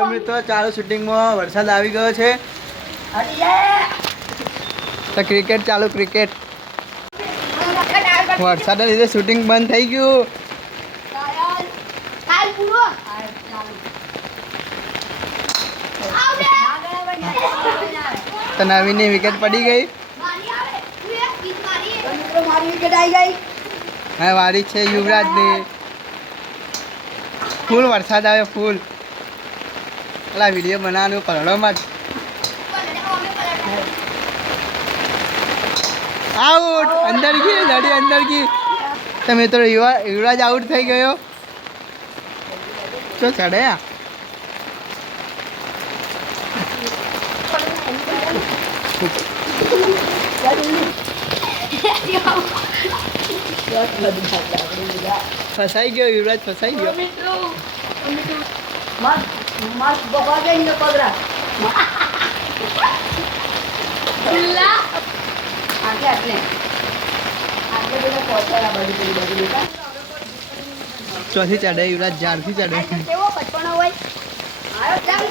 તો મિત્રો ચાલુ શૂટિંગમાં વરસાદ આવી ગયો છે તો ક્રિકેટ ચાલુ ક્રિકેટ વરસાદના લીધે શૂટિંગ બંધ થઈ ગયું તો નવીનની વિકેટ પડી ગઈ હા વારી છે યુવરાજની ફૂલ વરસાદ આવ્યો ફૂલ પેલા વિડીયો બનાવવાનું કરોડોમાં જ આઉટ અંદર ગઈ ગાડી અંદર ગઈ તો મિત્રો યુવરાજ આઉટ થઈ ગયો તો ચડ્યા ફસાઈ ગયો યુવરાજ ફસાઈ ગયો ચોથી ચડે યુવરાજ ઝાડથી ચડે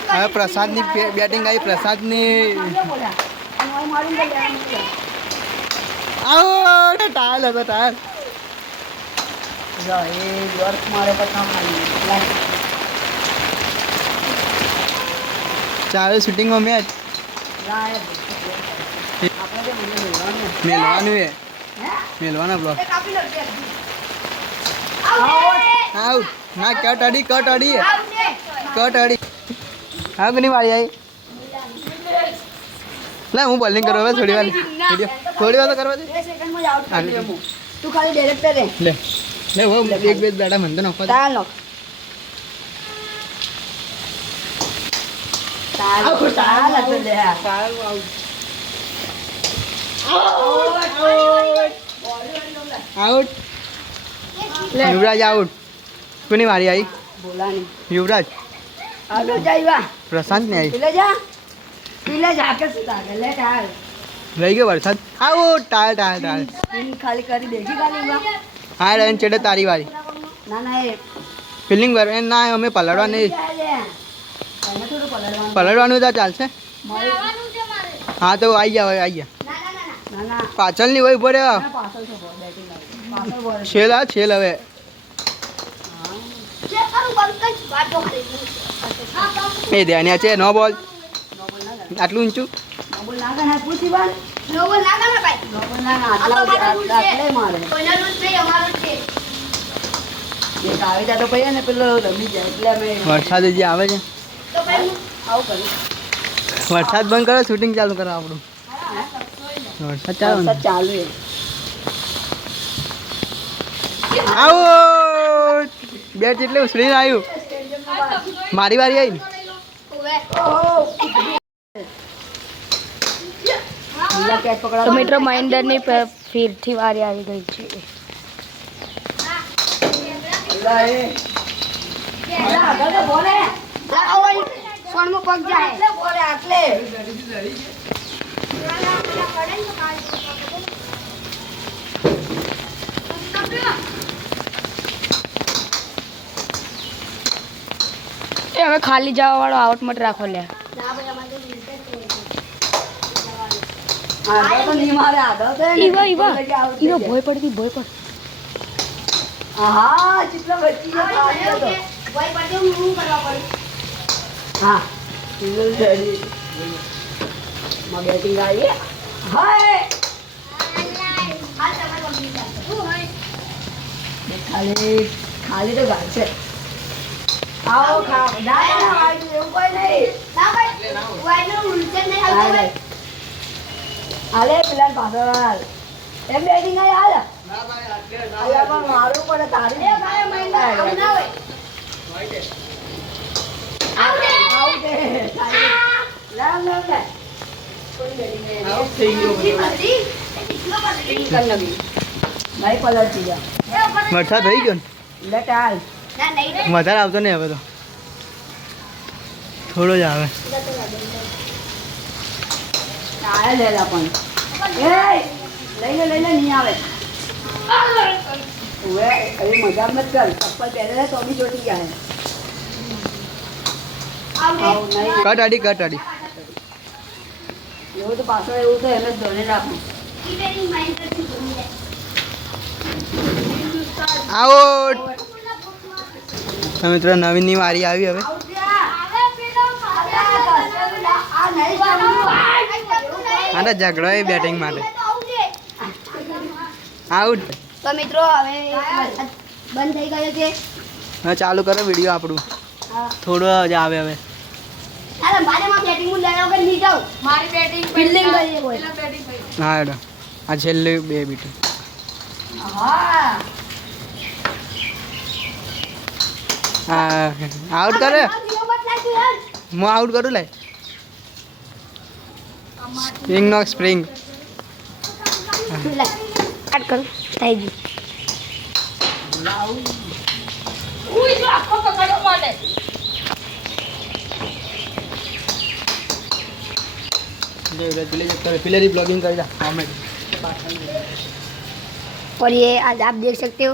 હવે પ્રસાદની બેટિંગ આવી પ્રસાદની આઉટ ટાયલ હતો ટાયલ ચાલે શૂટિંગમાં મેચ મેલવાનું એ મેલવાના બ્લોક આઉટ ના કટ અડી હા કોની વાળી આવી લા હું બોલિંગ કરવા હવે થોડી વાર તો કરવા દે તું ખાલી ડાયરેક્ટર રે લે વો એક બે દાડા મંદ નાખો ચાલો આઉટ યુવરાજ આઉટ કોની વારી આવી બોલાની યુવરાજ આગળ જાઈવા પ્રશાંત ને આવી પીલે જા કે સુતા કે લે ટાળ રહી ગયો વરસાદ આઉટ ટાળ ખાલી કરી દેખી ખાલી હા રન ચડે તારી વારી ના એ ફિલ્ડિંગ વાર ના અમે પલળવા નહીં પલળવાનું તો ચાલશે હા તો આવી ગયા પાછળની હોય ઉભો રહ્યો છેલ હવે એ ધ્યાન છે નો બોલ આટલું ઊંચું વરસાદ જે આવે છે વરસાદ બંધ કરો શૂટિંગ ચાલુ કરો આપણું વરસાદ ચાલુ આઉટ બેટ એટલે ઉછળીને આવ્યું મારી વારી આવી તો મિત્રો મહેન્દ્રની ફીરથી વારી આવી ગઈ છે હવે ખાલી જવા વાળો આઉટ માટે રાખો લે ભોય પડતી ભોય પડ હા ચિત્ર બચી હા બેટિંગ આવી ખાલી તો ગાય છે આવો ખાવ એવું કોઈ નહીં હાલે પેલા પાછળ એમ બેટિંગ આવી હાલ મારું પડે તારું વરસાદ થઈ ગયો ને વધારે આવતો નહીં હવે તો થોડો જ આવે લઈને નહીં આવે મજા મત કર ચપ્પલ પહેરે તો બી ચોટી જાય કટ અડી કટ અડી એવું તો પાછળ એવું તો એને જ ધોને રાખું. આઉટ. તો મિત્રો નવીનની વારી આવી હવે. આને ઝઘડો એ બેટિંગ માટે આઉટ. તો મિત્રો હવે બંધ થઈ ગયો છે. હવે ચાલુ કરો વિડીયો આપણું થોડું જ આવે હવે. અરે મારે માં બેટિંગ હું લેવા વગર નહીં જાઉં. મારી બેટિંગ ફિલ્ડિંગ કરીએ કોઈ. હા હેડો આ છેલ્લી બે બીટ. હા હા આઉટ કરે. હું આઉટ કરું લે. સ્પ્રિંગ નો સ્પ્રિંગ. કટ કર થઈ ગયું. ઉઈ જો આખો પકડો માટે. फिलहाल ब्लॉगिंग कर और ये आज आप देख सकते हो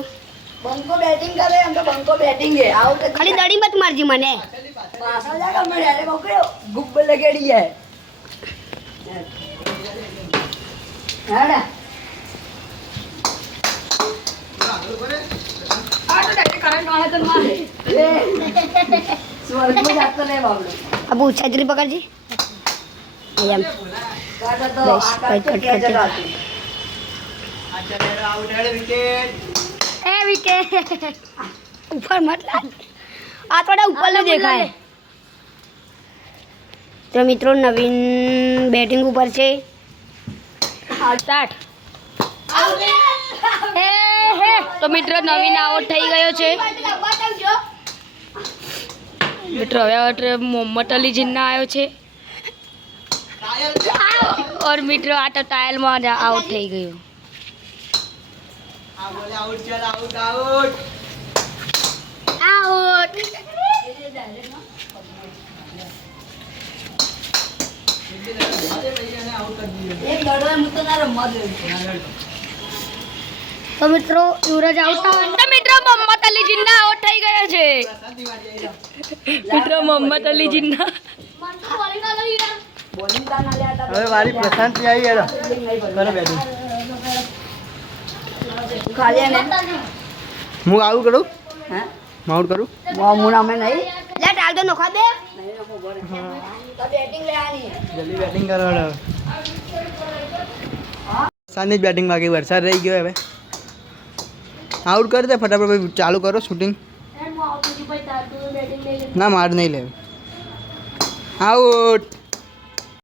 बंको बैटिंग कर रहे हैं हम तो बंको बैटिंग है आउट खाली दड़ी मत मार जी मने पास आ जाएगा मैं डाले बंको गुब्बे लगेड़ी है हाड़ा आटो डायरेक्ट करंट आने तो मारे स्वर्ग में जाता नहीं बाबू अब छतरी पकड़ जी आया काटा तो आकाश पे क्या जगाती आउट है विकेट. ए विकेट ऊपर मत लाल आ थोड़ा ऊपर ले देखा है. तो मित्रों नवीन बैटिंग ऊपर से स्टार्ट. તો મિત્રો નવીન આઉટ થઈ ગયો છે. મિત્રો હવે મોહમ્મદ અલી જીન્ના આવ્યો છે और મિત્રો આ તો ટાયલમાં આઉટ થઈ ગયો. આ બોલે આઉટ ચાલ આઉટ આઉટ આઉટ. તો મિત્રો યુવરાજ આઉટ તો મિત્રો મોહમ્મદ અલી જીન્ના આઉટ થઈ ગયો છે. મિત્રો મોહમ્મદ અલી જીન્ના હવે વારી પ્રશાંત ની આવી યાર કરો બેટિંગ. હું આવું કરું આઉટ કરું લે ડાલ દો નોખા દે જલ્દી બેટિંગ કરો હવે. સાંજની જ બેટિંગ બાકી વરસાદ રહી ગયો હવે. આઉટ કરી દે ફટાફટ ભાઈ ચાલુ કરો શૂટિંગ. ના માર નહીં લે આઉટ.